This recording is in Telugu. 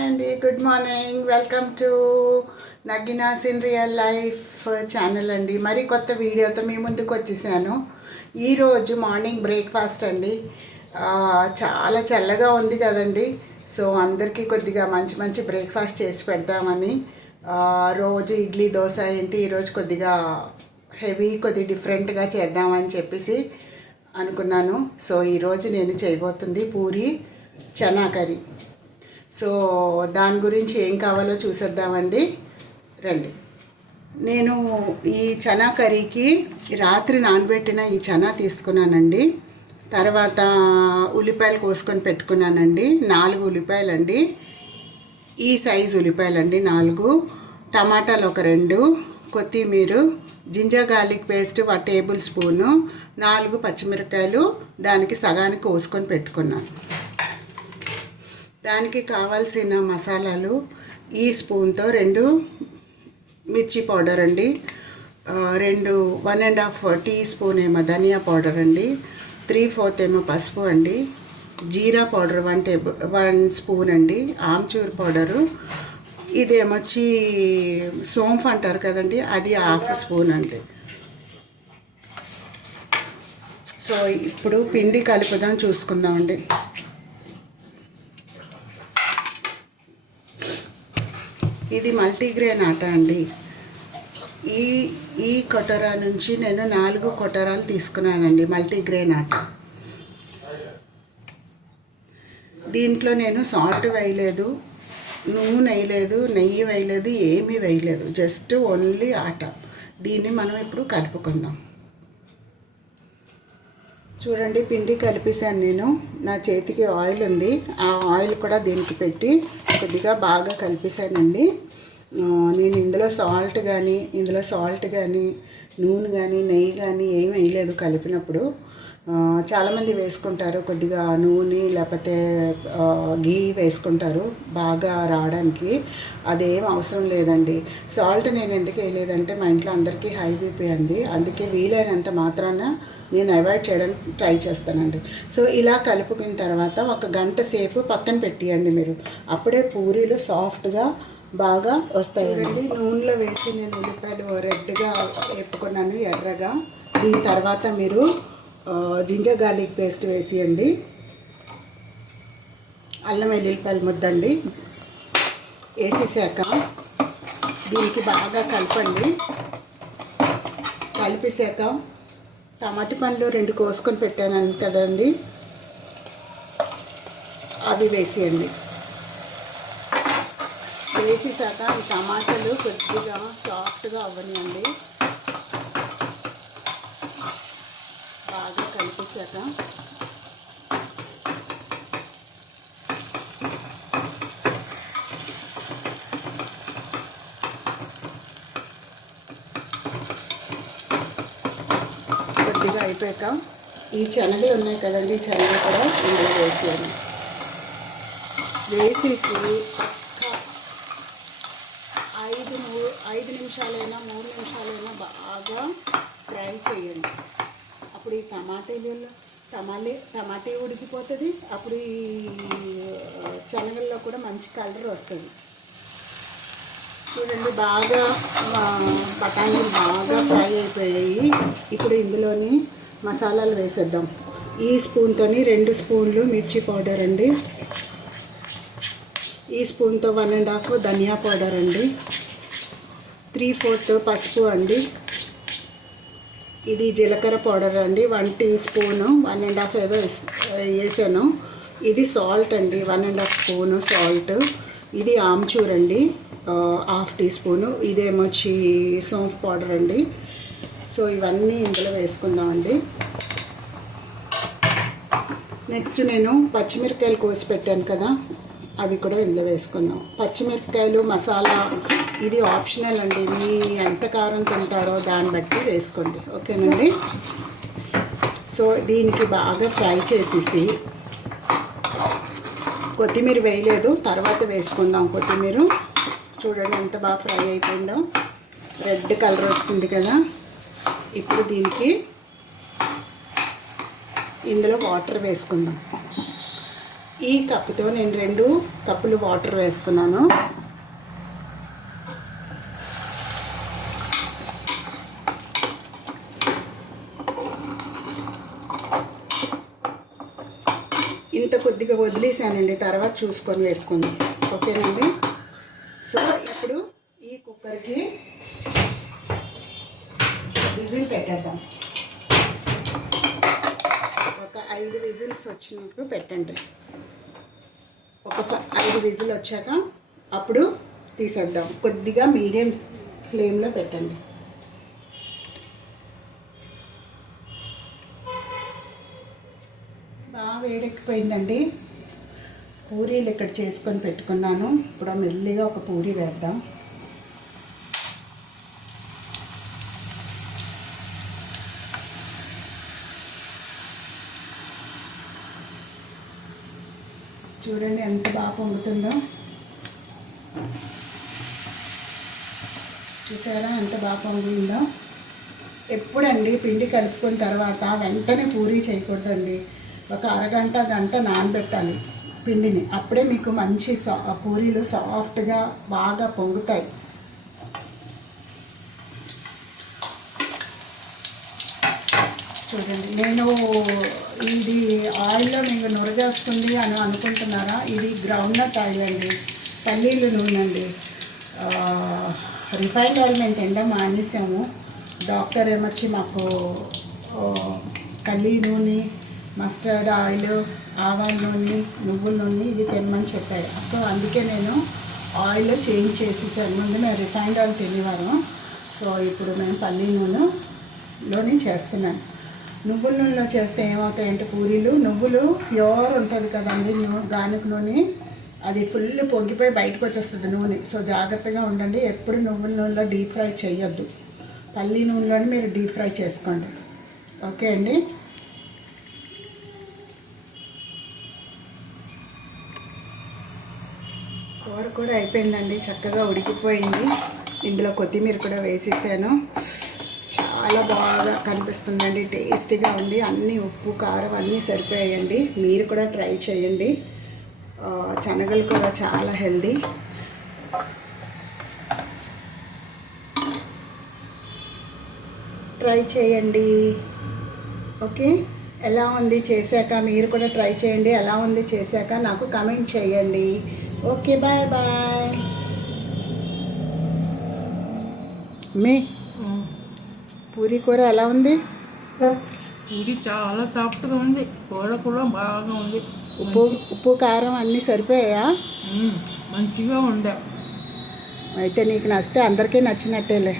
హాయ్ అండి, good morning. Welcome to Nagina's in real life channel అండి. మరి కొత్త వీడియోతో మీ ముందుకు వచ్చేసాను. ఈరోజు మార్నింగ్ బ్రేక్ఫాస్ట్ అండి. చాలా చల్లగా ఉంది కదండి. సో అందరికీ కొద్దిగా మంచి మంచి బ్రేక్ఫాస్ట్ చేసి పెడతామని, రోజు ఇడ్లీ దోశ ఏంటి, ఈరోజు కొద్దిగా హెవీ, కొద్దిగా డిఫరెంట్గా చేద్దామని చెప్పేసి అనుకున్నాను. సో ఈరోజు నేను చేయబోతుంది పూరి చనా కర్రీ. సో దాని గురించి ఏం కావాలో చూసేద్దామండి, రండి. నేను ఈ చనా కర్రీకి రాత్రి నానబెట్టిన ఈ చనా తీసుకున్నానండి. తర్వాత ఉల్లిపాయలు కోసుకొని పెట్టుకున్నానండి. 4 ఉల్లిపాయలండి, ఈ సైజు ఉల్లిపాయలండి 4. టమాటాలు ఒక 2, కొత్తిమీర, ginger garlic paste 1 tablespoon, 4 పచ్చిమిరపకాయలు దానికి సగానికి కోసుకొని పెట్టుకున్నాను. దానికి కావాల్సిన మసాలాలు, ఈ స్పూన్తో 2 మిర్చి పౌడర్ అండి, 1.5 టీ స్పూన్ ఏమో ధనియా పౌడర్ అండి, 3/4 ఏమో పసుపు అండి, జీరా పౌడర్ 1 స్పూన్ అండి, ఆమ్చూర్ పౌడరు, ఇదేమొచ్చి సోంఫ్ అంటారు కదండి, అది 1/2 స్పూన్ అండి. సో ఇప్పుడు పిండి కలుపుదాం, చూసుకుందామండి. ఇది మల్టీగ్రెయిన్ ఆట అండి. ఈ కొటరా నుంచి నేను 4 కొటరాలు తీసుకున్నానండి, మల్టీగ్రెయిన్ ఆట. దీంట్లో నేను సాల్ట్ వేయలేదు, నూనె వేయలేదు, నెయ్యి వేయలేదు, ఏమీ వేయలేదు, జస్ట్ ఓన్లీ ఆట. దీన్ని మనం ఇప్పుడు కలుపుకుందాం. చూడండి, పిండి కలిపేసాను నేను. నా చేతికి ఆయిల్ ఉంది, ఆ ఆయిల్ కూడా దీనికి పెట్టి కొద్దిగా బాగా కలిపేసానండి. నేను ఇందులో సాల్ట్ కానీ నూనె కానీ నెయ్యి కానీ ఏమి వేయలేదు కలిపినప్పుడు. చాలామంది వేసుకుంటారు కొద్దిగా నూనె లేకపోతే గీ వేసుకుంటారు బాగా రావడానికి. అదేం అవసరం లేదండి. సాల్ట్ నేను ఎందుకు వేయలేదంటే మా ఇంట్లో అందరికీ హై బీపీ అంది, అందుకే వీలైనంత మాత్రాన నేను అవాయిడ్ చేయడానికి ట్రై చేస్తానండి. సో ఇలా కలుపుకున్న తర్వాత 1 గంట సేపు పక్కన పెట్టియండి మీరు, అప్పుడే పూరీలు సాఫ్ట్గా బాగా వస్తాయండి. నూనెలో వేసి నేను ఉల్లిపాయలు రెడ్గా వేపుకున్నాను, ఎర్రగా. దీని తర్వాత మీరు జింజర్ గార్లిక్ పేస్ట్ వేసియండి, అల్లం వెల్లుల్లిపాయలు ముద్దండి వేసేసాక దీనికి బాగా కలపండి. కలిపేసాక టమాటా పండ్లు 2 కోసుకొని పెట్టాను కదండి, అవి వేసేయండి. వేసేసాక ఈ టమాటాలు కొద్దిగా సాఫ్ట్గా అవ్వనియండి. బాగా కలిపేసాక కొద్దిగా అయిపోయాక ఈ శనగలు ఉన్నాయి కదండి, శనగలు కూడా ఇందులో వేసేయండి. వేసేసి 5 నిమిషాలైనా 3 నిమిషాలైనా బాగా ఫ్రై చేయండి. అప్పుడు ఈ టమాటా ఉడికిపోతుంది, అప్పుడు ఈ శనగల్లో కూడా మంచి కలర్ వస్తుంది. చూడండి, బాగా బఠానీలు బాగా ఫ్రై అయిపోయాయి. ఇప్పుడు ఇందులోని మసాలాలు వేసేద్దాం. ఈ స్పూన్తో 2 స్పూన్లు మిర్చి పౌడర్ అండి, ఈ స్పూన్తో 1.5 ధనియా పౌడర్ అండి, 3/4 పసుపు అండి, ఇది జీలకర్ర పౌడర్ అండి 1 టీ స్పూను, 1.5 ఏదో వేసాను. ఇది సాల్ట్ అండి, 1.5 స్పూను సాల్ట్. ఇది ఆమ్చూర్ అండి, 1/2 టీ స్పూను. ఇదేమొచ్చి సోంఫ్ పౌడర్ అండి. సో ఇవన్నీ ఇందులో వేసుకుందామండి. నెక్స్ట్ నేను పచ్చిమిరపకాయలు కోసి పెట్టాను కదా, అవి కూడా ఇందులో వేసుకుందాం. పచ్చిమిరపకాయలు మసాలా ఇది ఆప్షనల్ అండి, మీ ఎంత కారం తింటారో దాన్ని బట్టి వేసుకోండి, ఓకేనండి. సో దీనికి బాగా ఫ్రై చేసేసి, కొత్తిమీర వేయలేదు, తర్వాత వేసుకుందాం కొత్తిమీర. చూడండి ఎంత బాగా ఫ్రై అయిపోయిందో, రెడ్ కలర్ వచ్చింది కదా. ఇప్పుడు దీనికి, ఇందులో వాటర్ వేసుకుందాం. ఈ కప్పుతో నేను 2 కప్పులు వాటర్ వేస్తున్నాను. ఇంత కొద్దిగా వదిలేసానండి, తర్వాత చూసుకొని వేసుకుందాం. ఓకేనండి. సో ఇప్పుడు ఈ కుక్కర్కి విజిల్ పెట్టేద్దాం. ఒక 5 విజిల్స్ వచ్చినప్పుడు పెట్టండి. ఒక 5 విజిల్ వచ్చాక అప్పుడు తీసేద్దాం. కొద్దిగా మీడియం ఫ్లేమ్లో పెట్టండి. బాగా వేడెక్కిపోయిందండి. పూరీలు ఇక్కడ చేసుకొని పెట్టుకున్నాను. ఇప్పుడు మెల్లిగా ఒక పూరీ వేద్దాం. చూడండి ఎంత బాగా పొంగుతుందో. చూసారా ఎంత బాగా పొంగిందో. ఎప్పుడండి పిండి కలుపుకున్న తర్వాత వెంటనే పూరీ చేయకూడదండి. ఒక అరగంట గంట నానబెట్టాలి పిండిని. అప్పుడే మీకు మంచి పూరీలు సాఫ్ట్గా బాగా పొంగుతాయి. చూడండి, నేను ఇది ఆయిల్లో మీకు నురగేస్తుంది అని అనుకుంటున్నారా? ఇది గ్రౌండ్నట్ ఆయిల్ అండి, పల్లీల నూనె అండి. రిఫైన్డ్ ఆయిల్ మేము తినడం మానేసాము. డాక్టర్ ఏమొచ్చి మాకు పల్లీ నూనె, మస్టర్డ్ ఆయిల్, ఆవాల నూనె, నువ్వుల నూనె ఇది తినమని చెప్పారు. సో అందుకే నేను ఆయిల్ చేంజ్ చేసేసాను. ముందు మేము రిఫైన్డ్ ఆయిల్ తినేవారు. సో ఇప్పుడు మేము పల్లీ నూనెలోనే చేస్తున్నాను. నువ్వుల నూనెలో చేస్తే ఏమవుతాయంటే పూరీలు, నువ్వులు ప్యూర్ ఉంటుంది కదండి, గానుగ నూనె, అది ఫుల్ పొంగిపోయి బయటకు వచ్చేస్తుంది నూనె. సో జాగ్రత్తగా ఉండండి. ఎప్పుడు నువ్వుల నూనెలో డీప్ ఫ్రై చేయొద్దు. పల్లీ నూనెలోనే మీరు డీప్ ఫ్రై చేసుకోండి. ఓకే అండి. కూర కూడా అయిపోయిందండి, చక్కగా ఉడికిపోయింది. ఇందులో కొత్తిమీర కూడా వేసేసాను. చాలా బాగా కనిపిస్తుందండి, టేస్టీగా ఉంది. అన్నీ ఉప్పు కారం అన్నీ సరిపోయాయండి. మీరు కూడా ట్రై చేయండి. శనగలు కూడా చాలా హెల్దీ. ట్రై చేయండి. ఓకే, ఎలా ఉంది చేశాక మీరు కూడా ట్రై చేయండి. ఎలా ఉంది చేశాక నాకు కామెంట్ చేయండి. Okay, bye bye. మీ పూరీ కూర ఎలా ఉంది? పూరి చాలా సాఫ్ట్గా ఉంది. కూర కూడా బాగా ఉంది. ఉప్పు కారం అన్నీ సరిపోయాయా? మంచిగా ఉండే. అయితే నీకు నచ్చితే అందరికీ నచ్చినట్టేలే.